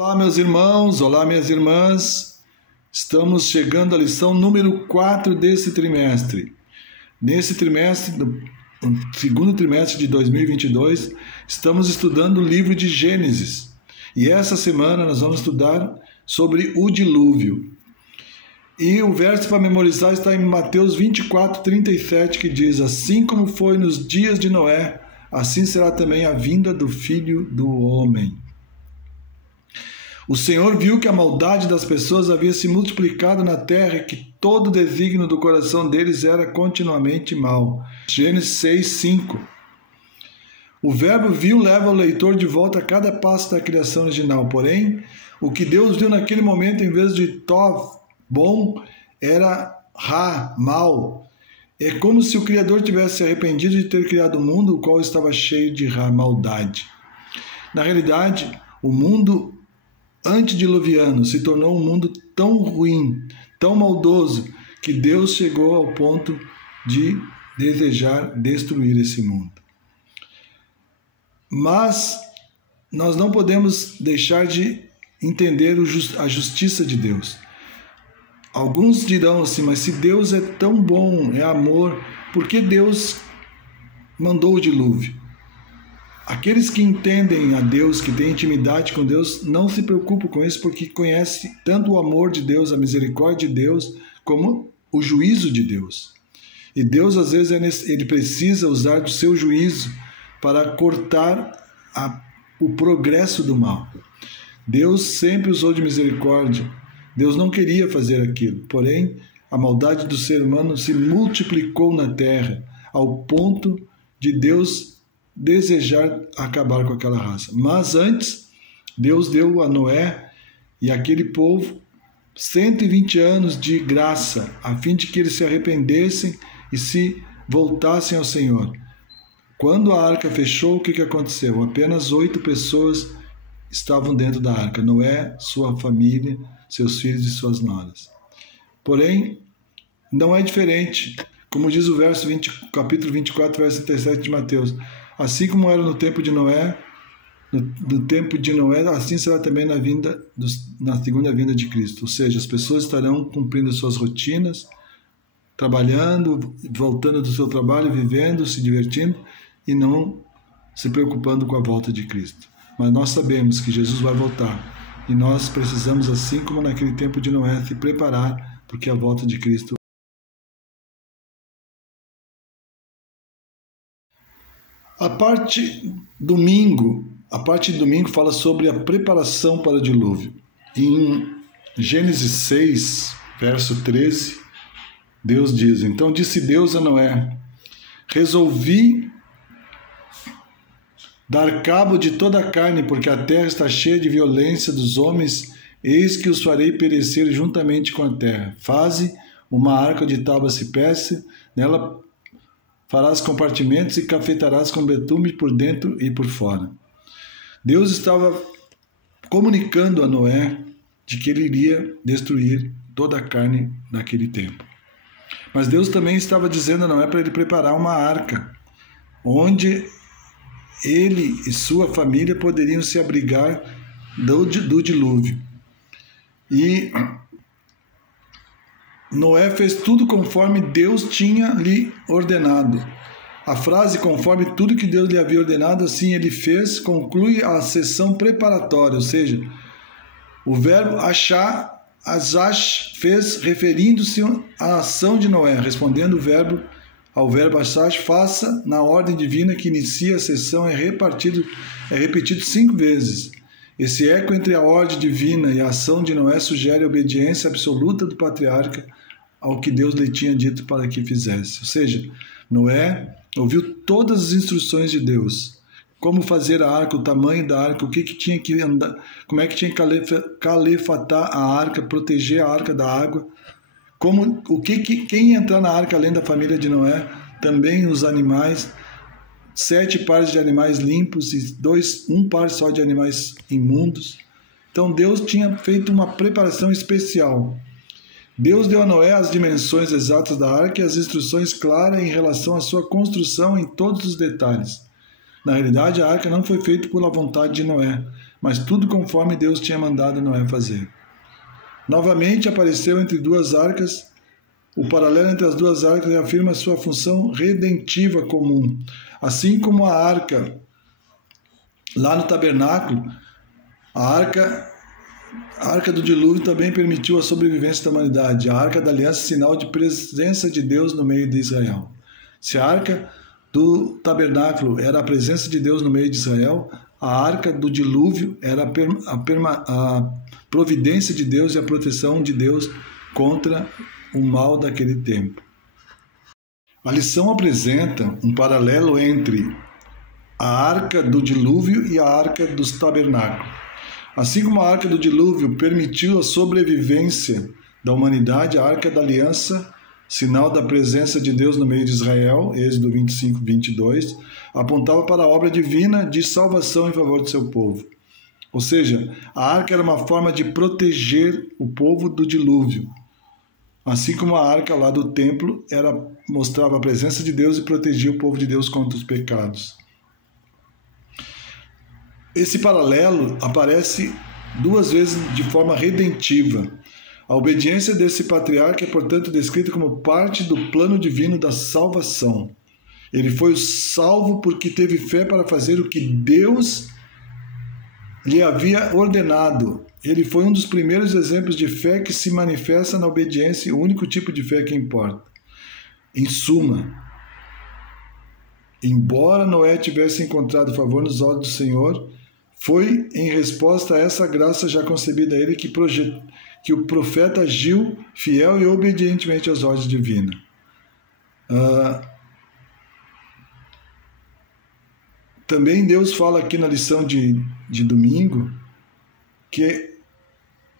Olá, meus irmãos, olá, minhas irmãs. Estamos chegando à lição número 4 desse trimestre. Nesse trimestre, no segundo trimestre de 2022, estamos estudando o livro de Gênesis. E essa semana nós vamos estudar sobre o dilúvio. E o verso para memorizar está em Mateus 24, 37, que diz: assim como foi nos dias de Noé, assim será também a vinda do Filho do Homem. O Senhor viu que a maldade das pessoas havia se multiplicado na terra e que todo o desígnio do coração deles era continuamente mau. Gênesis 6, 5. O verbo viu leva o leitor de volta a cada passo da criação original. Porém, o que Deus viu naquele momento, em vez de Tov, bom, era Ra, mal. É como se o Criador tivesse se arrependido de ter criado um mundo o qual estava cheio de Ra, maldade. Na realidade, o mundo antediluviano se tornou um mundo tão ruim, tão maldoso, que Deus chegou ao ponto de desejar destruir esse mundo. Mas nós não podemos deixar de entender a justiça de Deus. Alguns dirão assim: mas se Deus é tão bom, é amor, por que Deus mandou o dilúvio? Aqueles que entendem a Deus, que têm intimidade com Deus, não se preocupam com isso, porque conhecem tanto o amor de Deus, a misericórdia de Deus, como o juízo de Deus. E Deus, às vezes, ele precisa usar do seu juízo para cortar o progresso do mal. Deus sempre usou de misericórdia. Deus não queria fazer aquilo, porém, a maldade do ser humano se multiplicou na terra, ao ponto de Deus desejar acabar com aquela raça. Mas antes, Deus deu a Noé e aquele povo 120 anos de graça, a fim de que eles se arrependessem e se voltassem ao Senhor. Quando a arca fechou, o que aconteceu? Apenas 8 pessoas estavam dentro da arca: Noé, sua família, seus filhos e suas noras. Porém, não é diferente. Como diz o capítulo 24, verso 37 de Mateus: assim como era no tempo de Noé, assim será também na segunda vinda de Cristo. Ou seja, as pessoas estarão cumprindo suas rotinas, trabalhando, voltando do seu trabalho, vivendo, se divertindo e não se preocupando com a volta de Cristo. Mas nós sabemos que Jesus vai voltar e nós precisamos, assim como naquele tempo de Noé, se preparar, porque a volta de Cristo. A parte de domingo fala sobre a preparação para o dilúvio. Em Gênesis 6, verso 13, Deus diz: então disse Deus a Noé: resolvi dar cabo de toda a carne, porque a terra está cheia de violência dos homens, eis que os farei perecer juntamente com a terra. Faze uma arca de tábua cipreste, nela farás compartimentos e cafetarás com betume por dentro e por fora. Deus estava comunicando a Noé de que ele iria destruir toda a carne naquele tempo. Mas Deus também estava dizendo a Noé para ele preparar uma arca, onde ele e sua família poderiam se abrigar do dilúvio. E Noé fez tudo conforme Deus tinha lhe ordenado. A frase "conforme tudo que Deus lhe havia ordenado, assim ele fez" conclui a sessão preparatória, ou seja, o verbo azash fez, referindo-se à ação de Noé, respondendo ao verbo azash, faça, na ordem divina que inicia a sessão, é repetido 5 vezes. Esse eco entre a ordem divina e a ação de Noé sugere a obediência absoluta do patriarca ao que Deus lhe tinha dito para que fizesse. Ou seja, Noé ouviu todas as instruções de Deus. Como fazer a arca, o tamanho da arca, o que tinha que andar, como é que tinha que calefatar a arca, proteger a arca da água, quem ia entrar na arca além da família de Noé, também os animais, 7 pares de animais limpos e um par só de animais imundos. Então Deus tinha feito uma preparação especial. Deus deu a Noé as dimensões exatas da arca e as instruções claras em relação à sua construção em todos os detalhes. Na realidade, a arca não foi feita pela vontade de Noé, mas tudo conforme Deus tinha mandado Noé fazer. Novamente apareceu entre duas arcas. O paralelo entre as duas arcas reafirma sua função redentiva comum. Assim como a arca, lá no tabernáculo, a arca do dilúvio também permitiu a sobrevivência da humanidade. A arca da aliança, sinal de presença de Deus no meio de Israel. Se a arca do tabernáculo era a presença de Deus no meio de Israel, a arca do dilúvio era a providência de Deus e a proteção de Deus contra o mal daquele tempo. A lição apresenta um paralelo entre a arca do dilúvio e a arca dos tabernáculos. Assim como a arca do dilúvio permitiu a sobrevivência da humanidade, a arca da aliança, sinal da presença de Deus no meio de Israel, Êxodo 25, 22, apontava para a obra divina de salvação em favor do seu povo. Ou seja, a arca era uma forma de proteger o povo do dilúvio, assim como a arca lá do templo mostrava a presença de Deus e protegia o povo de Deus contra os pecados. Esse paralelo aparece duas vezes de forma redentiva. A obediência desse patriarca é, portanto, descrita como parte do plano divino da salvação. Ele foi salvo porque teve fé para fazer o que Deus lhe havia ordenado. Ele foi um dos primeiros exemplos de fé que se manifesta na obediência, o único tipo de fé que importa. Em suma, embora Noé tivesse encontrado favor nos olhos do Senhor, foi em resposta a essa graça já concebida a ele que o profeta agiu fiel e obedientemente às ordens divinas. Também Deus fala aqui na lição de domingo que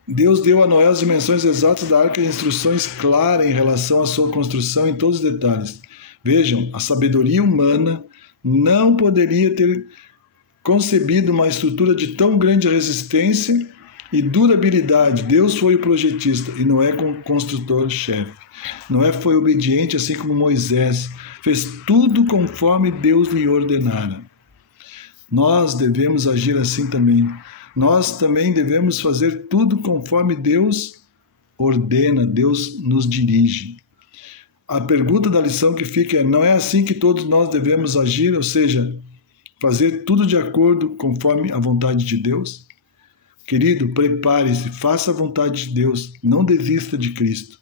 Deus deu a Noé as dimensões exatas da arca e instruções claras em relação à sua construção em todos os detalhes. Vejam, a sabedoria humana não poderia ter concebido uma estrutura de tão grande resistência e durabilidade. Deus foi o projetista e Noé o construtor-chefe. Noé foi obediente, assim como Moisés. Fez tudo conforme Deus lhe ordenara. Nós devemos agir assim também. Nós também devemos fazer tudo conforme Deus ordena, Deus nos dirige. A pergunta da lição que fica é: não é assim que todos nós devemos agir? Ou seja, fazer tudo de acordo conforme a vontade de Deus? Querido, prepare-se, faça a vontade de Deus, não desista de Cristo.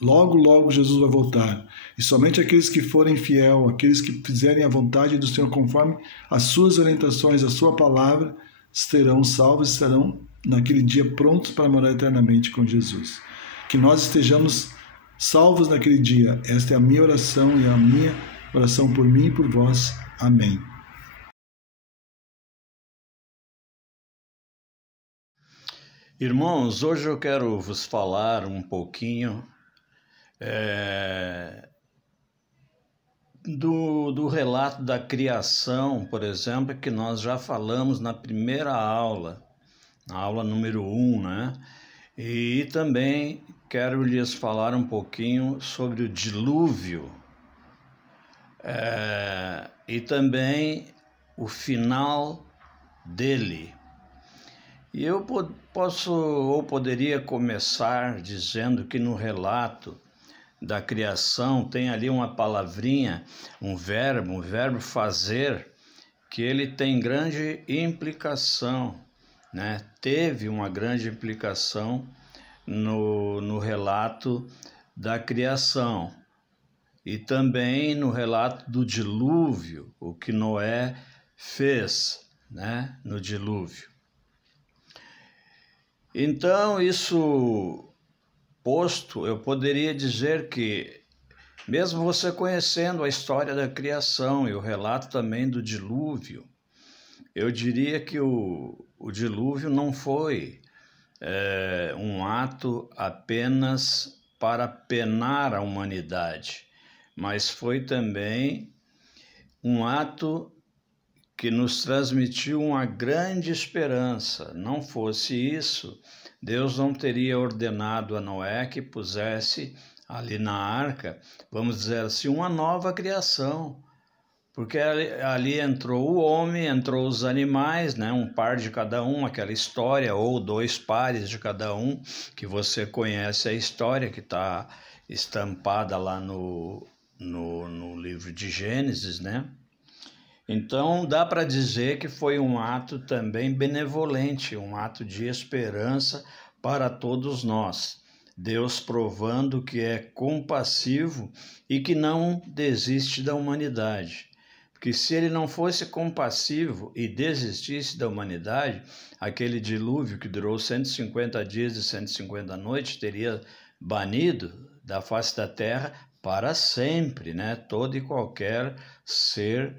Logo, logo Jesus vai voltar. E somente aqueles que forem fiel, aqueles que fizerem a vontade do Senhor conforme as suas orientações, a sua palavra, serão salvos e estarão naquele dia prontos para morar eternamente com Jesus. Que nós estejamos salvos naquele dia. Esta é a minha oração e a minha oração por mim e por vós. Amém. Irmãos, hoje eu quero vos falar um pouquinho do relato da criação, por exemplo, que nós já falamos na primeira aula, na aula número 1, né? E também quero lhes falar um pouquinho sobre o dilúvio e também o final dele. E eu poderia começar dizendo que no relato da criação tem ali uma palavrinha, um verbo fazer, que ele tem grande implicação, né? Teve uma grande implicação no relato da criação e também no relato do dilúvio, o que Noé fez, né? No dilúvio. Então, isso posto, eu poderia dizer que, mesmo você conhecendo a história da criação e o relato também do dilúvio, eu diria que o dilúvio não foi um ato apenas para penar a humanidade, mas foi também um ato que nos transmitiu uma grande esperança. Não fosse isso, Deus não teria ordenado a Noé que pusesse ali na arca, vamos dizer assim, uma nova criação, Porque ali entrou o homem, entrou os animais, né? Um par de cada um, aquela história, ou 2 pares de cada um, que você conhece a história que está estampada lá no livro de Gênesis, né? Então dá para dizer que foi um ato também benevolente, um ato de esperança para todos nós. Deus provando que é compassivo e que não desiste da humanidade. Porque se ele não fosse compassivo e desistisse da humanidade, aquele dilúvio que durou 150 dias e 150 noites teria banido da face da terra para sempre, né? Todo e qualquer ser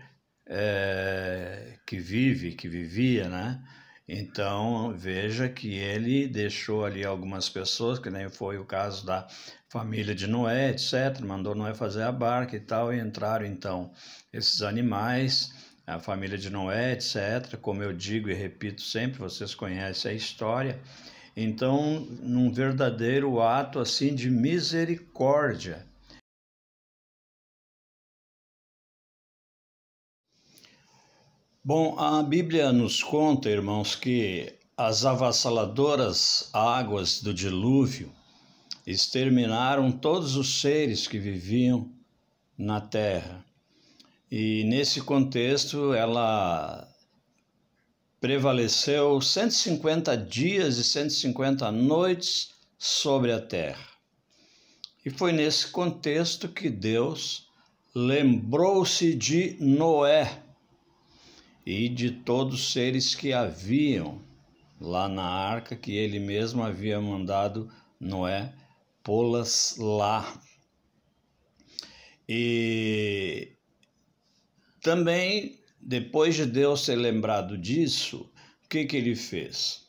que vivia, né? Então, veja que ele deixou ali algumas pessoas, que nem foi o caso da família de Noé, etc., mandou Noé fazer a barca e tal, e entraram então esses animais, a família de Noé, etc., como eu digo e repito sempre, vocês conhecem a história. Então, num verdadeiro ato assim de misericórdia. Bom, a Bíblia nos conta, irmãos, que as avassaladoras águas do dilúvio exterminaram todos os seres que viviam na terra. E nesse contexto ela prevaleceu 150 dias e 150 noites sobre a terra. E foi nesse contexto que Deus lembrou-se de Noé e de todos os seres que haviam lá na arca, que ele mesmo havia mandado Noé pô-las lá. E também, depois de Deus ter lembrado disso, o que ele fez?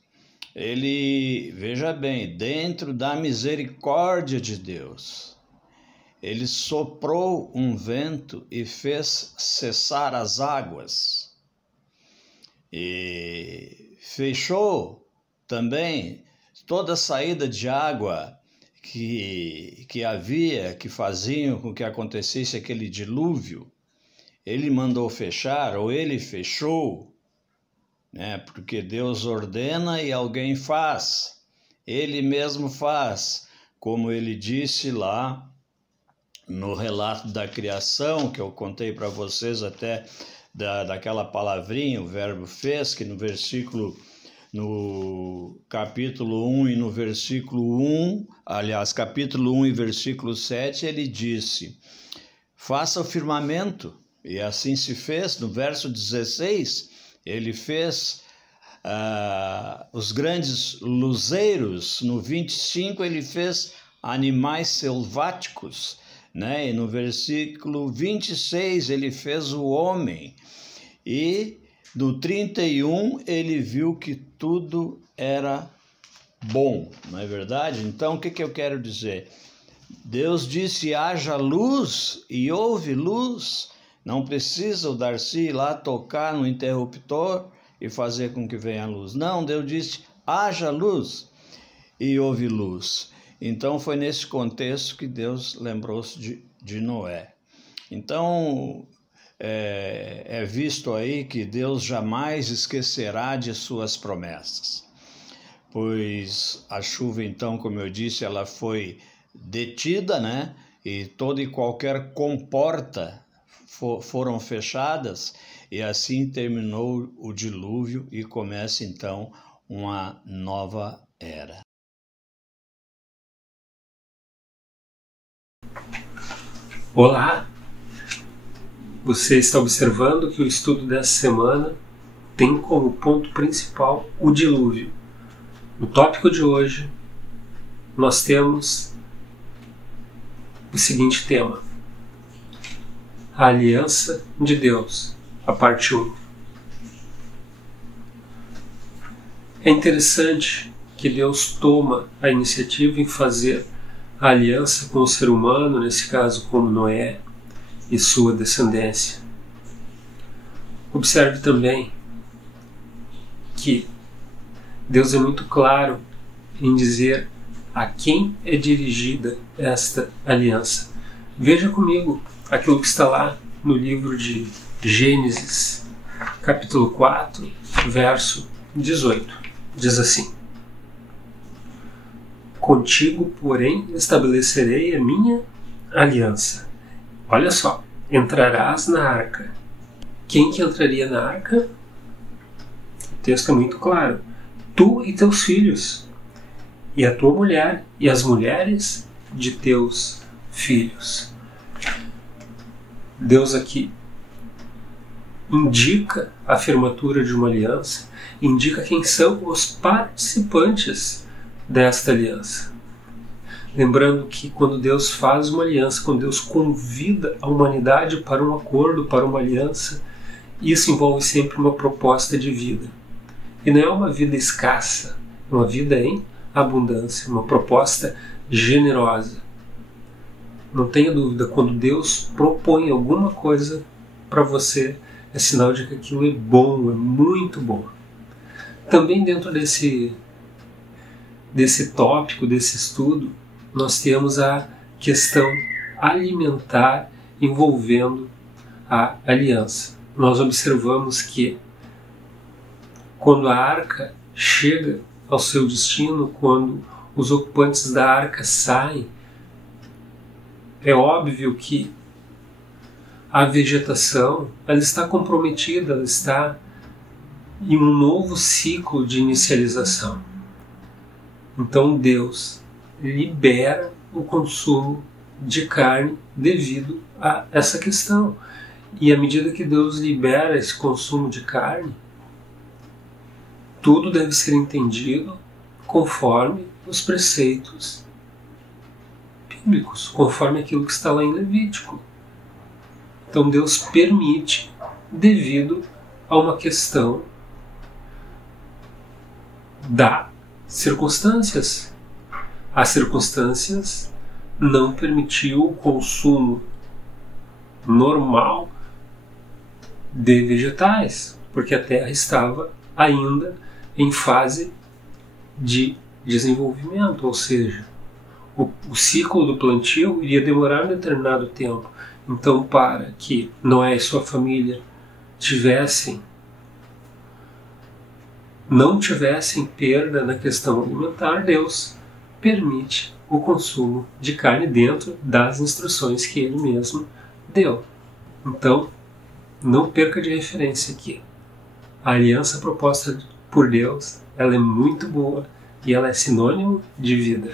Ele, veja bem, dentro da misericórdia de Deus, ele soprou um vento e fez cessar as águas. E fechou também toda a saída de água que havia, que faziam com que acontecesse aquele dilúvio. Ele mandou fechar, ou ele fechou, né? Porque Deus ordena e alguém faz. Ele mesmo faz, como ele disse lá no relato da criação, que eu contei para vocês até daquela palavrinha, o verbo fez, que no capítulo 1 e no versículo 1, aliás, capítulo 1 e versículo 7, ele disse: faça o firmamento, e assim se fez. No verso 16, ele fez os grandes luzeiros. No 25, ele fez animais selváticos, né? E no versículo 26 ele fez o homem, e no 31 ele viu que tudo era bom, não é verdade? Então o que eu quero dizer? Deus disse haja luz e houve luz. Não precisa o Darcy ir lá tocar no interruptor e fazer com que venha a luz. Não, Deus disse haja luz e houve luz. Então foi nesse contexto que Deus lembrou-se de Noé. Então é visto aí que Deus jamais esquecerá de suas promessas. Pois a chuva, então, como eu disse, ela foi detida, né? E toda e qualquer comporta foram fechadas, e assim terminou o dilúvio e começa então uma nova era. Olá! Você está observando que o estudo dessa semana tem como ponto principal o dilúvio. No tópico de hoje, nós temos o seguinte tema: a aliança de Deus, a parte 1. É interessante que Deus toma a iniciativa em fazer a aliança com o ser humano, nesse caso como Noé e sua descendência. Observe também que Deus é muito claro em dizer a quem é dirigida esta aliança. Veja comigo aquilo que está lá no livro de Gênesis, capítulo 4, verso 18. Diz assim: Contigo, porém, estabelecerei a minha aliança. Olha só, entrarás na arca. Quem que entraria na arca? O texto é muito claro. Tu e teus filhos, e a tua mulher, e as mulheres de teus filhos. Deus aqui indica a firmatura de uma aliança, indica quem são os participantes desta aliança. Lembrando que quando Deus faz uma aliança, quando Deus convida a humanidade para um acordo, para uma aliança, isso envolve sempre uma proposta de vida. E não é uma vida escassa, é uma vida em abundância, uma proposta generosa. Não tenha dúvida, quando Deus propõe alguma coisa para você, é sinal de que aquilo é bom, é muito bom. Também dentro desse tópico, desse estudo, nós temos a questão alimentar envolvendo a aliança. Nós observamos que quando a arca chega ao seu destino, quando os ocupantes da arca saem, é óbvio que a vegetação ela está comprometida, ela está em um novo ciclo de inicialização. Então Deus libera o consumo de carne devido a essa questão. E à medida que Deus libera esse consumo de carne, tudo deve ser entendido conforme os preceitos bíblicos, conforme aquilo que está lá em Levítico. Então Deus permite devido a uma questão das circunstâncias. As circunstâncias não permitiu o consumo normal de vegetais, porque a terra estava ainda em fase de desenvolvimento, ou seja, o ciclo do plantio iria demorar um determinado tempo. Então, para que Noé e sua família não tivessem perda na questão alimentar, Deus permite o consumo de carne dentro das instruções que Ele mesmo deu. Então, não perca de referência aqui. A aliança proposta por Deus, ela é muito boa e ela é sinônimo de vida.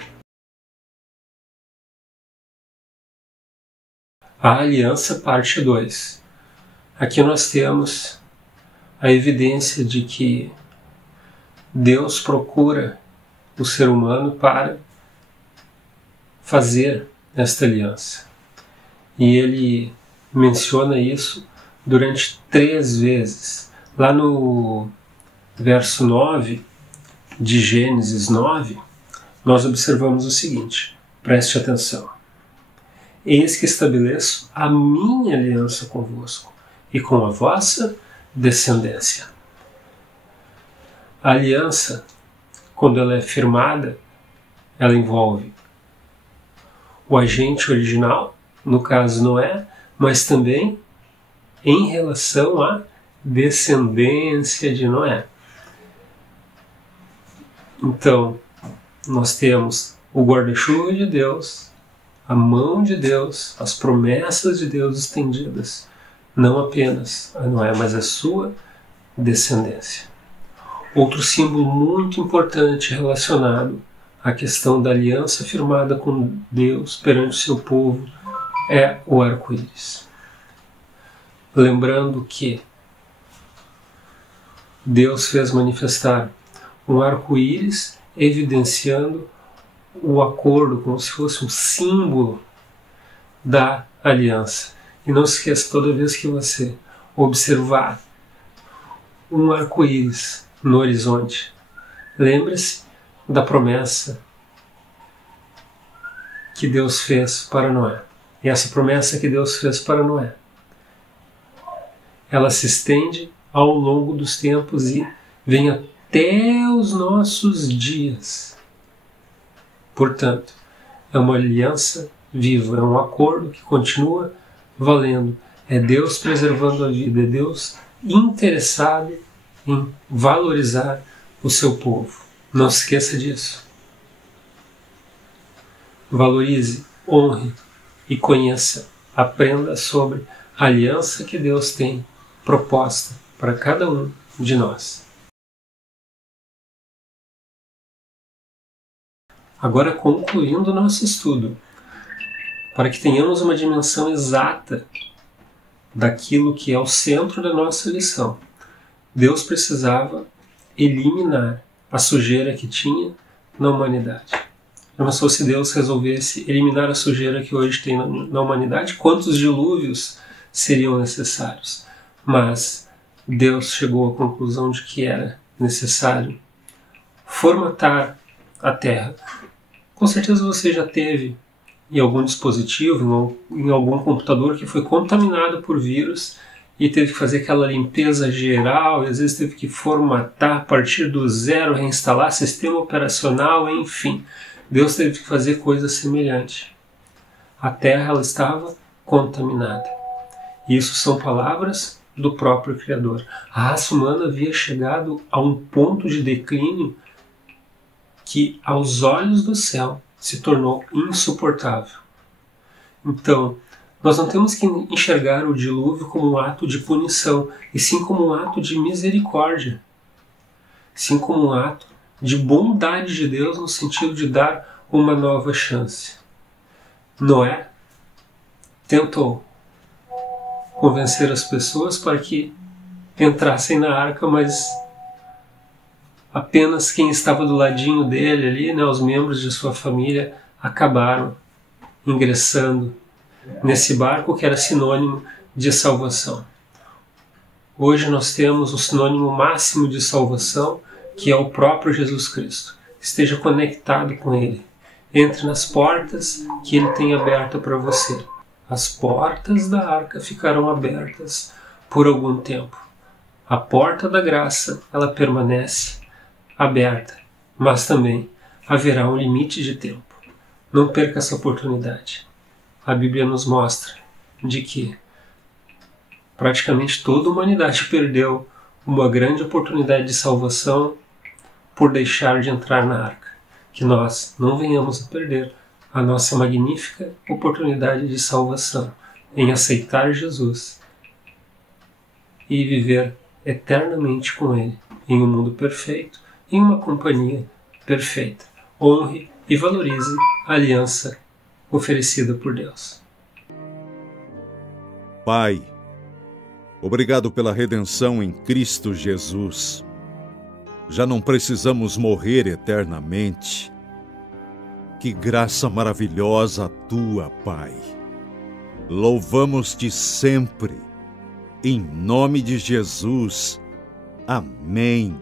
A aliança, parte 2. Aqui nós temos a evidência de que Deus procura o ser humano para fazer esta aliança. E ele menciona isso durante 3 vezes. Lá no verso 9 de Gênesis 9, nós observamos o seguinte, preste atenção. Eis que estabeleço a minha aliança convosco e com a vossa descendência. A aliança, quando ela é firmada, ela envolve o agente original, no caso Noé, mas também em relação à descendência de Noé. Então, nós temos o guarda-chuva de Deus, a mão de Deus, as promessas de Deus estendidas, não apenas a Noé, mas a sua descendência. Outro símbolo muito importante relacionado à questão da aliança firmada com Deus perante o seu povo é o arco-íris. Lembrando que Deus fez manifestar um arco-íris evidenciando o acordo, como se fosse um símbolo da aliança. E não se esqueça, toda vez que você observar um arco-íris no horizonte, lembre-se da promessa que Deus fez para Noé. E essa promessa que Deus fez para Noé, ela se estende ao longo dos tempos e vem até os nossos dias. Portanto, é uma aliança viva, é um acordo que continua valendo, É Deus preservando a vida, é Deus interessado em valorizar o seu povo. Não se esqueça disso. Valorize, honre e conheça. Aprenda sobre a aliança que Deus tem proposta para cada um de nós. Agora, concluindo o nosso estudo, para que tenhamos uma dimensão exata daquilo que é o centro da nossa lição, Deus precisava eliminar a sujeira que tinha na humanidade. Já pensou se Deus resolvesse eliminar a sujeira que hoje tem na humanidade? Quantos dilúvios seriam necessários? Mas Deus chegou à conclusão de que era necessário formatar a Terra. Com certeza você já teve em algum dispositivo, em algum computador que foi contaminado por vírus e teve que fazer aquela limpeza geral, e às vezes teve que formatar a partir do zero, reinstalar sistema operacional, enfim. Deus teve que fazer coisa semelhante. A Terra ela estava contaminada. Isso são palavras do próprio Criador. A raça humana havia chegado a um ponto de declínio que, aos olhos do céu, se tornou insuportável. Então, nós não temos que enxergar o dilúvio como um ato de punição, e sim como um ato de misericórdia, sim como um ato de bondade de Deus no sentido de dar uma nova chance. Noé tentou convencer as pessoas para que entrassem na arca, mas apenas quem estava do ladinho dele ali, né, os membros de sua família, acabaram ingressando nesse barco que era sinônimo de salvação. Hoje nós temos o sinônimo máximo de salvação, que é o próprio Jesus Cristo. Esteja conectado com Ele. Entre nas portas que Ele tem aberta para você. As portas da arca ficarão abertas por algum tempo. A porta da graça, ela permanece aberta, mas também haverá um limite de tempo. Não perca essa oportunidade. A Bíblia nos mostra de que praticamente toda a humanidade perdeu uma grande oportunidade de salvação por deixar de entrar na arca. Que nós não venhamos a perder a nossa magnífica oportunidade de salvação em aceitar Jesus e viver eternamente com Ele em um mundo perfeito, em uma companhia perfeita. Honre e valorize a aliança oferecida por Deus. Pai, obrigado pela redenção em Cristo Jesus. Já não precisamos morrer eternamente. Que graça maravilhosa a Tua, Pai. Louvamos-te sempre. Em nome de Jesus. Amém.